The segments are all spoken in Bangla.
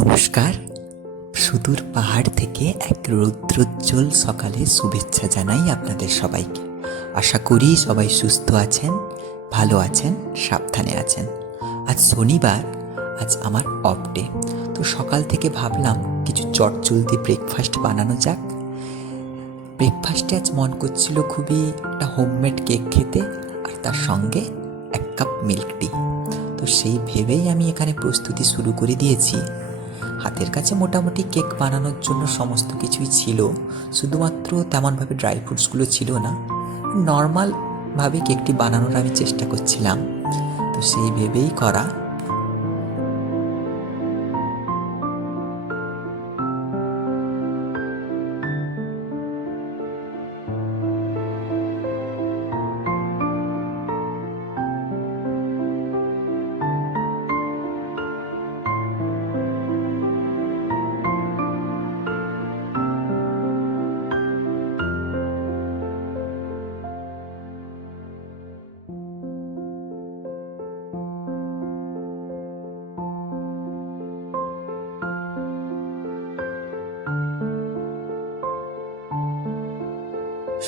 নমস্কার। সুদূর পাহাড় থেকে এক রৌদ্রোজ্জ্বল সকালে শুভেচ্ছা জানাই আপনাদের সবাইকে। আশা করি সবাই সুস্থ আছেন, ভালো আছেন, সাবধানে আছেন। আজ শনিবার, আজ আমার অফ ডে। তো সকাল থেকে ভাবলাম কিছু চটজলদি ব্রেকফাস্ট বানানো যাক। ব্রেকফাস্টে আজ মন করছিল খুবই একটা হোমমেড কেক খেতে, আর তার সঙ্গে 1 কাপ মিল্ক টি। তো সেই ভেবেই আমি এখানে প্রস্তুতি শুরু করে দিয়েছি। হাতের কাছে মোটামুটি কেক বানানোর জন্য সমস্ত কিছুই ছিল, শুধুমাত্র তেমনভাবে ড্রাই ফ্রুটসগুলো ছিল না। নর্মালভাবে কেকটি বানানোর আমি চেষ্টা করছিলাম, তো সেই ভেবেই করা।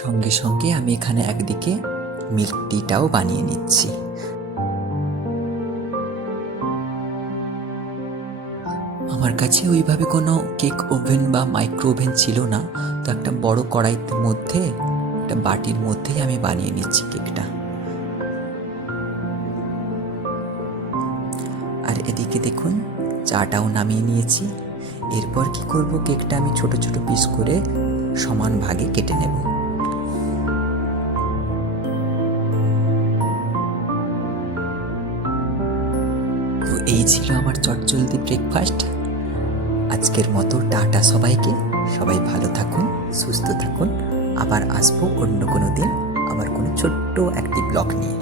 সঙ্গে সঙ্গে আমি এখানে একদিকে মিল্ক টিটাও বানিয়ে নিচ্ছি। আমার কাছে ওইভাবে কোনো কেক ওভেন বা মাইক্রো ওভেন ছিল না, তো একটা বড় কড়াইতে মধ্যে, একটা বাটির মধ্যেই আমি বানিয়ে নিচ্ছি কেকটা। আর এদিকে দেখুন, চাটাও নামিয়ে নিয়েছি। এরপর কি করব, কেকটা আমি ছোট ছোট পিস করে সমান ভাগে কেটে নেব। তো এই ছিল আমার চটজলদি ব্রেকফাস্ট। আজকের মতো টাটা সবাইকে। সবাই ভালো থাকুন, সুস্থ থাকুন। আবার আসবো অন্য কোনো দিন, আবার কোনো ছোট্ট একটি ব্লগ নিয়ে।